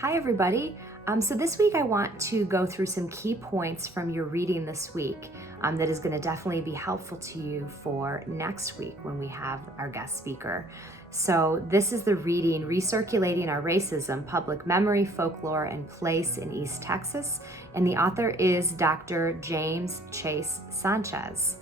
Hi everybody. So this week I want to go through some key points from your reading this week that is going to definitely be helpful to you for next week when we have our guest speaker. So this is the reading, Recirculating Our Racism, Public Memory, Folklore, and Place in East Texas. And the author is Dr. James Chase Sanchez.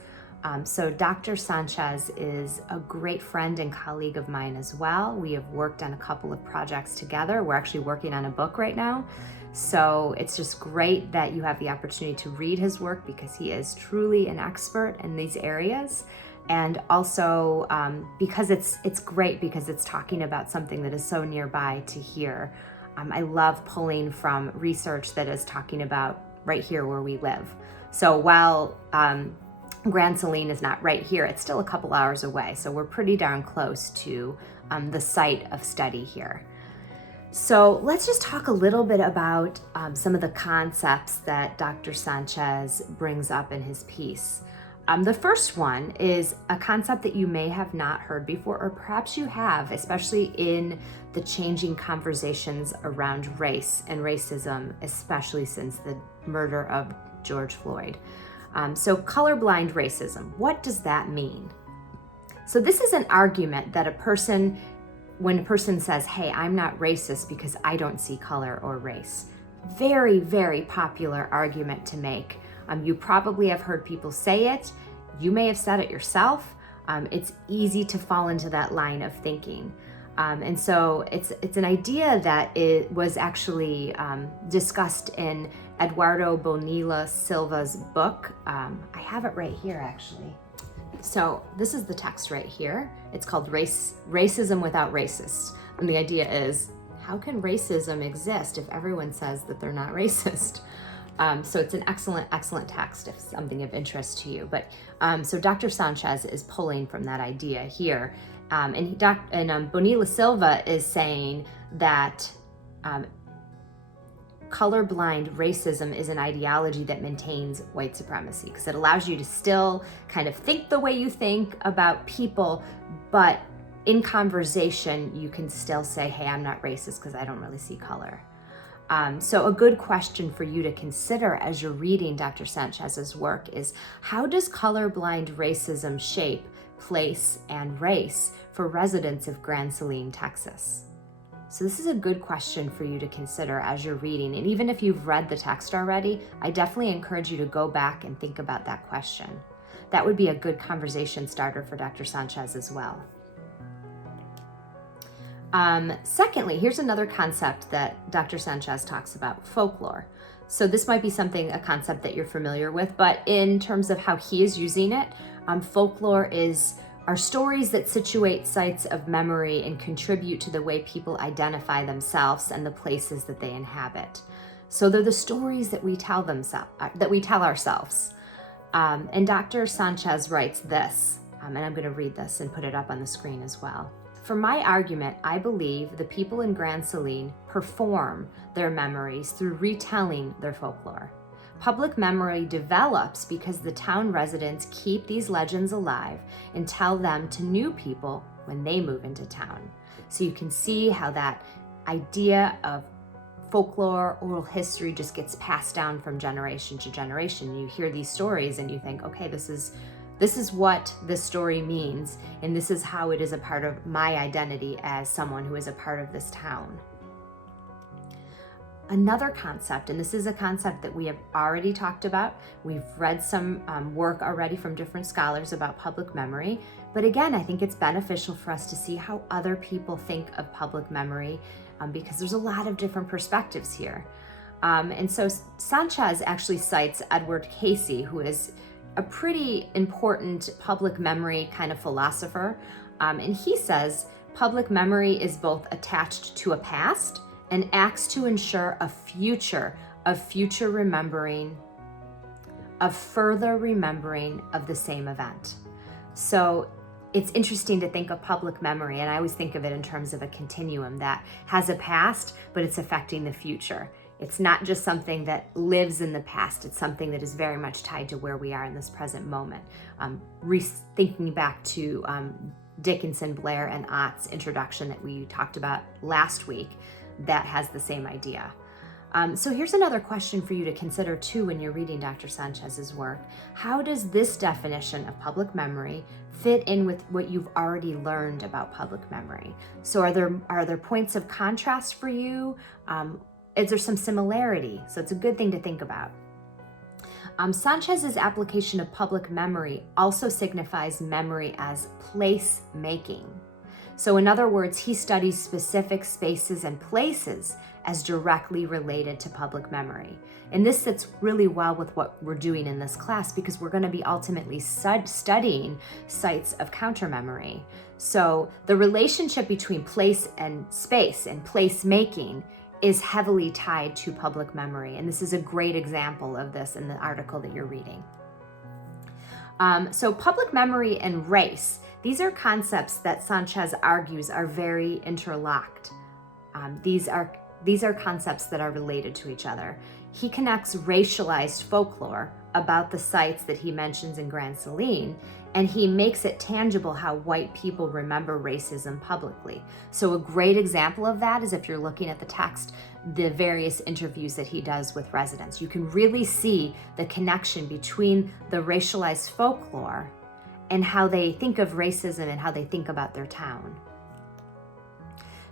So Dr. Sanchez is a great friend and colleague of mine as well. We have worked on a couple of projects together. We're actually working on a book right now. So it's just great that you have the opportunity to read his work because he is truly an expert in these areas. And also because it's great because it's talking about something that is so nearby to here. I love pulling from research that is talking about right here where we live. So while Grand Saline is not right here, it's still a couple hours away. So we're pretty darn close to the site of study here. So let's just talk a little bit about some of the concepts that Dr. Sanchez brings up in his piece. The first one is a concept that you may have not heard before, or perhaps you have, especially in the changing conversations around race and racism, especially since the murder of George Floyd. So colorblind racism, what does that mean? So this is an argument that when a person says, hey, I'm not racist because I don't see color or race. Very, very popular argument to make. You probably have heard people say it. You may have said it yourself. It's easy to fall into that line of thinking. And so it's an idea that it was actually discussed in Eduardo Bonilla Silva's book. I have it right here, actually. So this is the text right here. It's called Racism Without Racists. And the idea is, how can racism exist if everyone says that they're not racist? So it's an excellent text if something of interest to you. But so Dr. Sanchez is pulling from that idea here. And Bonilla Silva is saying that colorblind racism is an ideology that maintains white supremacy because it allows you to still kind of think the way you think about people, but in conversation, you can still say, hey, I'm not racist because I don't really see color. So a good question for you to consider as you're reading Dr. Sanchez's work is, how does colorblind racism shape place and race for residents of Grand Saline, Texas? So this is a good question for you to consider as you're reading. And even if you've read the text already, I definitely encourage you to go back and think about that question. That would be a good conversation starter for Dr. Sanchez as well. Secondly, here's another concept that Dr. Sanchez talks about, folklore. So this might be a concept that you're familiar with, but in terms of how he is using it, folklore are stories that situate sites of memory and contribute to the way people identify themselves and the places that they inhabit. So they're the stories that we tell ourselves. And Dr. Sanchez writes this, and I'm going to read this and put it up on the screen as well. For my argument, I believe the people in Grand Saline perform their memories through retelling their folklore. Public memory develops because the town residents keep these legends alive and tell them to new people when they move into town. So you can see how that idea of folklore, oral history just gets passed down from generation to generation. You hear these stories and you think, okay, this is what this story means, and this is how it is a part of my identity as someone who is a part of this town. Another concept, and this is a concept that we have already talked about. We've read some work already from different scholars about public memory. But again, I think it's beneficial for us to see how other people think of public memory because there's a lot of different perspectives here. And so Sanchez actually cites Edward Casey, who is a pretty important public memory kind of philosopher. And he says public memory is both attached to a past and acts to ensure a future of remembering, of further remembering of the same event. So it's interesting to think of public memory, and I always think of it in terms of a continuum that has a past, but it's affecting the future. It's not just something that lives in the past, it's something that is very much tied to where we are in this present moment. Thinking back to Dickinson, Blair, and Ott's introduction that we talked about last week, that has the same idea. So here's another question for you to consider too when you're reading Dr. Sanchez's work. How does this definition of public memory fit in with what you've already learned about public memory? So are there points of contrast for you? Is there some similarity? So it's a good thing to think about. Sanchez's application of public memory also signifies memory as place making. So in other words, he studies specific spaces and places as directly related to public memory. And this fits really well with what we're doing in this class, because we're going to be ultimately studying sites of counter memory. So the relationship between place and space and place making is heavily tied to public memory. And this is a great example of this in the article that you're reading. So public memory and race, these are concepts that Sanchez argues are very interlocked. These are concepts that are related to each other. He connects racialized folklore about the sites that he mentions in Grand Saline, and he makes it tangible how white people remember racism publicly. So a great example of that is, if you're looking at the text, the various interviews that he does with residents. You can really see the connection between the racialized folklore and how they think of racism and how they think about their town.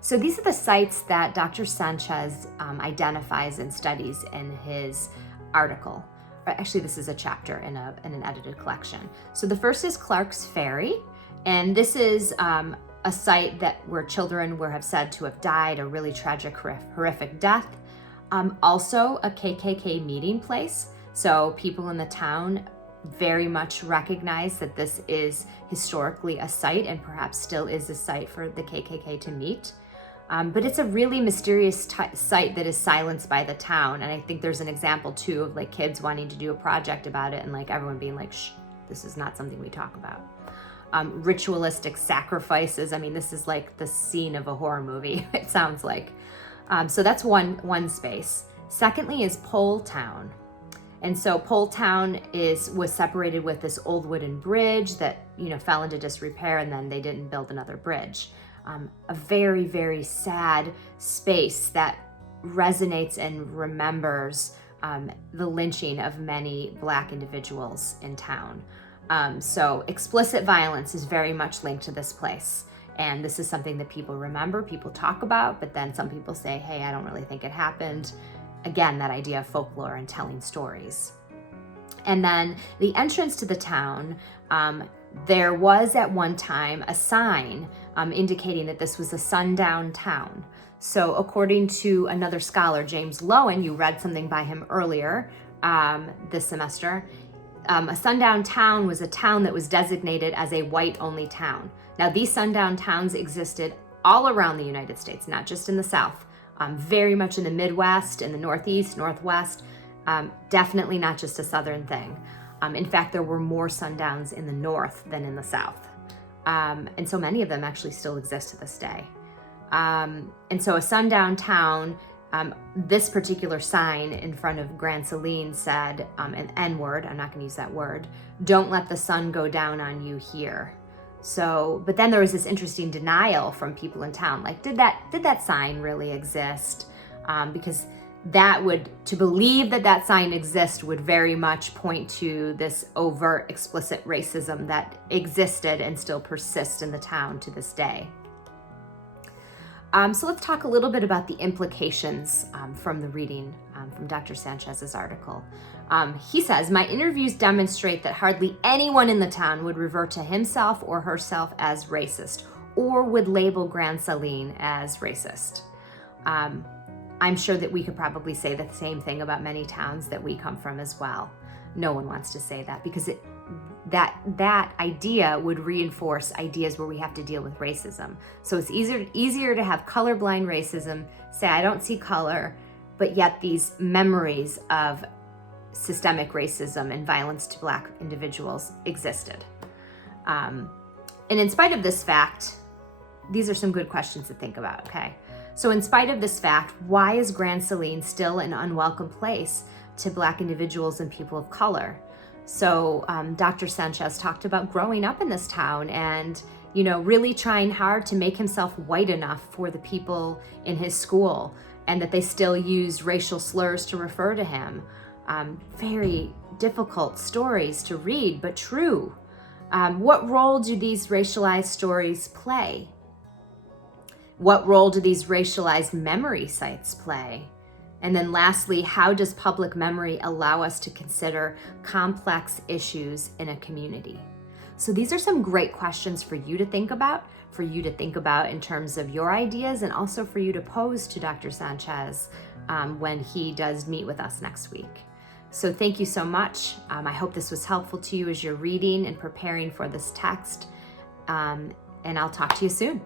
So these are the sites that Dr. Sanchez identifies and studies in his article. Actually, this is a chapter in an edited collection. So the first is Clark's Ferry, and this is a site where children have said to have died a really tragic, horrific death. Also a KKK meeting place. So people in the town very much recognize that this is historically a site, and perhaps still is a site for the KKK to meet. But it's a really mysterious site that is silenced by the town. And I think there's an example too of like kids wanting to do a project about it and like everyone being like, shh, this is not something we talk about. Ritualistic sacrifices. I mean, this is like the scene of a horror movie, it sounds like. So that's one space. Secondly is Pole Town. And so Pole Town was separated with this old wooden bridge that, fell into disrepair, and then they didn't build another bridge. A very, very sad space that resonates and remembers the lynching of many Black individuals in town. So explicit violence is very much linked to this place. And this is something that people remember, people talk about, but then some people say, hey, I don't really think it happened. Again, that idea of folklore and telling stories. And then the entrance to the town, there was at one time a sign indicating that this was a sundown town. So according to another scholar, James Lowen, you read something by him earlier this semester, a sundown town was a town that was designated as a white-only town. Now, these sundown towns existed all around the United States, not just in the South, very much in the Midwest, in the Northeast, Northwest, definitely not just a Southern thing. In fact, there were more sundowns in the North than in the South. And so many of them actually still exist to this day. And so a sundown town, this particular sign in front of Grand Saline said, an N-word, I'm not gonna use that word, "Don't let the sun go down on you here." So, but then there was this interesting denial from people in town, like, did that sign really exist? Because to believe that sign exists would very much point to this overt, explicit racism that existed and still persists in the town to this day. So let's talk a little bit about the implications from the reading from Dr. Sanchez's article. He says, my interviews demonstrate that hardly anyone in the town would revert to himself or herself as racist, or would label Grand Saline as racist. I'm sure that we could probably say the same thing about many towns that we come from as well. No one wants to say that, because that idea would reinforce ideas where we have to deal with racism. So it's easier to have colorblind racism, say I don't see color, but yet these memories of systemic racism and violence to Black individuals existed. And in spite of this fact, these are some good questions to think about, okay? So in spite of this fact, why is Grand Saline still an unwelcome place to Black individuals and people of color? So Dr. Sanchez talked about growing up in this town and really trying hard to make himself white enough for the people in his school, and that they still used racial slurs to refer to him. Very difficult stories to read, but true. What role do these racialized stories play? What role do these racialized memory sites play? And then lastly, how does public memory allow us to consider complex issues in a community? So these are some great questions for you to think about, in terms of your ideas, and also for you to pose to Dr. Sanchez when he does meet with us next week. So thank you so much. I hope this was helpful to you as you're reading and preparing for this text. And I'll talk to you soon.